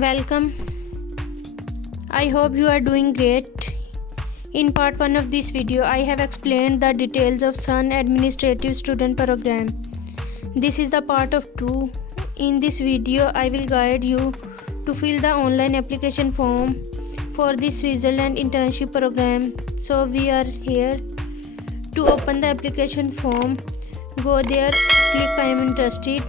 Welcome. I hope you are doing great. In part 1 of this video, I have explained the details of Sun Administrative Student Program. This is the part of 2. In this video, I will guide you to fill the online application form for this Switzerland internship program. So we are here to open the application form. Go there, click I am interested.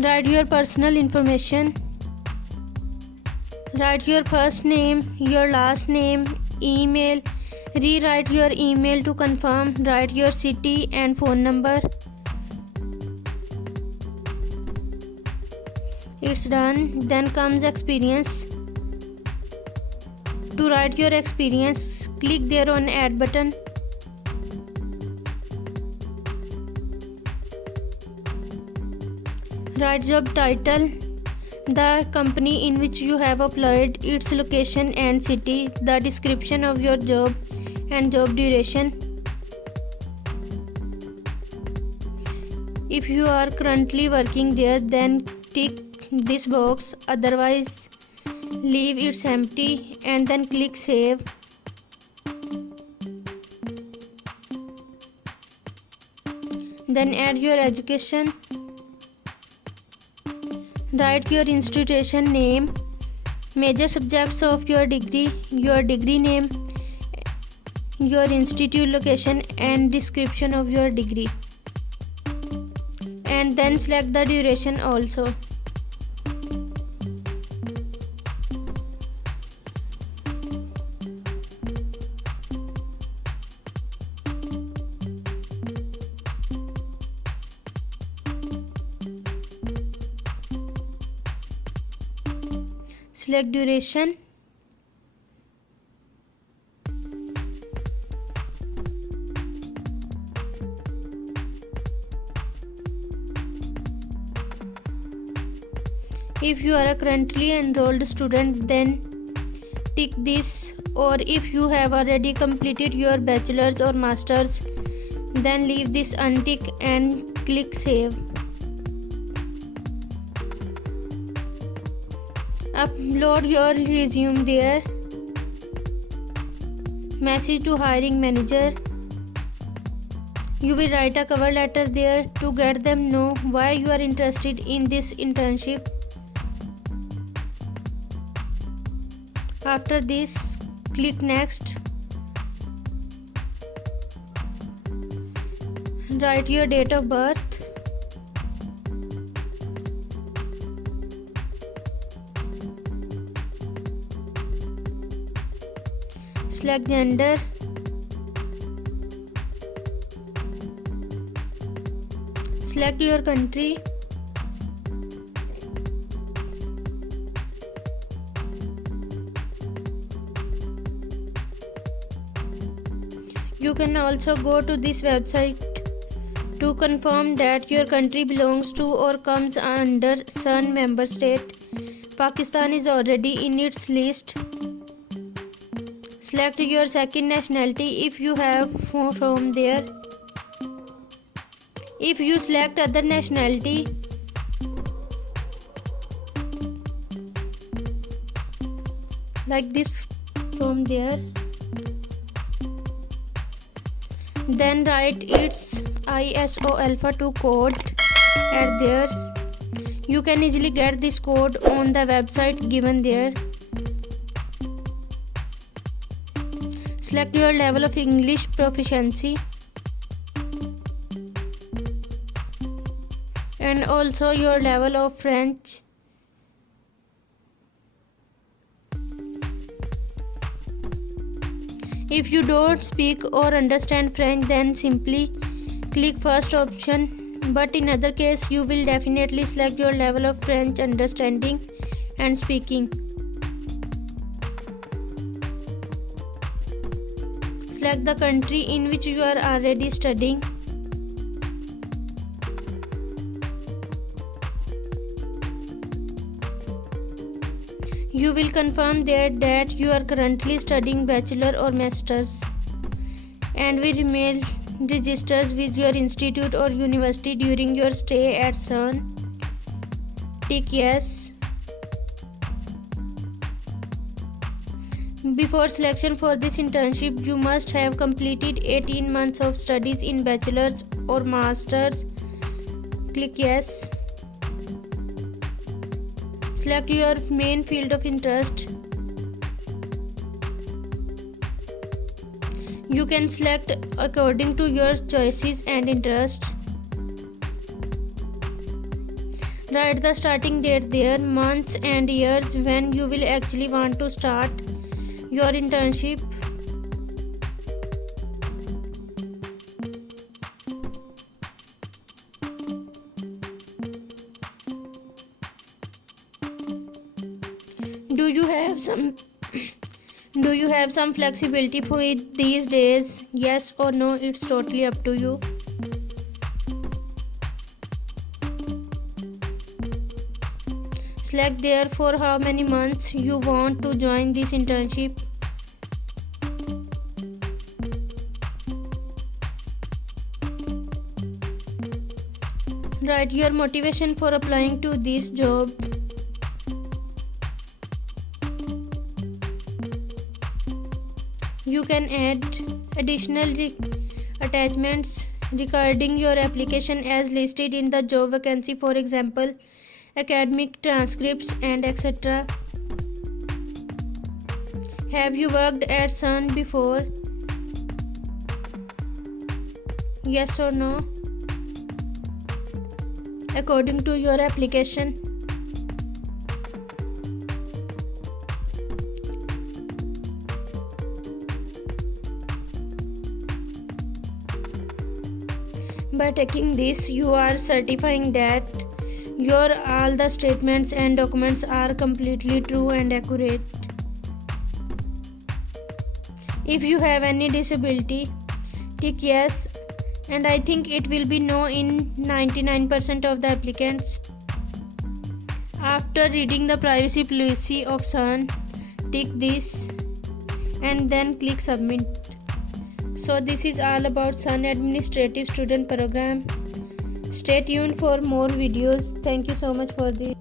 Write your personal information. Write your first name, your last name, email. Rewrite your email to confirm. Write your city and phone number. It's done. Then comes experience. To write your experience, click there on add button. Write job title, the company in which you have applied, its location and city, the description of your job and job duration. If you are currently working there, then tick this box, otherwise leave it empty and then click save. Then add your education. Write your institution name, major subjects of your degree name, your institute location and description of your degree. And then select the duration also. Select duration. If you are a currently enrolled student, then tick this, or if you have already completed your bachelor's or master's, then leave this untick and click save. Upload your resume there. Message to hiring manager. You will write a cover letter there to get them know why you are interested in this internship. After this, click next. Write your date of birth. Select gender. Select your country. You can also go to this website to confirm that your country belongs to or comes under Sun member state. Pakistan is already in its list. Select your second nationality if you have from there. If you select other nationality, like this from there, then write its ISO Alpha 2 code at there. You can easily get this code on the website given there. Select your level of English proficiency and also your level of French. If you don't speak or understand French, then simply click first option, but in other case you will definitely select your level of French understanding and speaking. Select the country in which you are already studying. You will confirm there that you are currently studying bachelor or masters and will email registers with your institute or university during your stay at CERN? Tick yes. Before selection for this internship, you must have completed 18 months of studies in bachelor's or master's. Click yes. Select your main field of interest. You can select according to your choices and interests. Write the starting date there, months and years when you will actually want to start your internship. Do you have some flexibility for it these days? Yes or no, it's totally up to you. Select there for how many months you want to join this internship. Write your motivation for applying to this job. You can add additional attachments regarding your application as listed in the job vacancy, for example, academic transcripts and etc. Have you worked at CERN before? Yes or no, according to your application. By taking this, you are certifying that all the statements and documents are completely true and accurate. If you have any disability, tick yes, and I think it will be no in 99% of the applicants. After reading the privacy policy of CERN, tick this and then click submit. So this is all about CERN Administrative Student Program. Stay tuned for more videos. Thank you so much for this.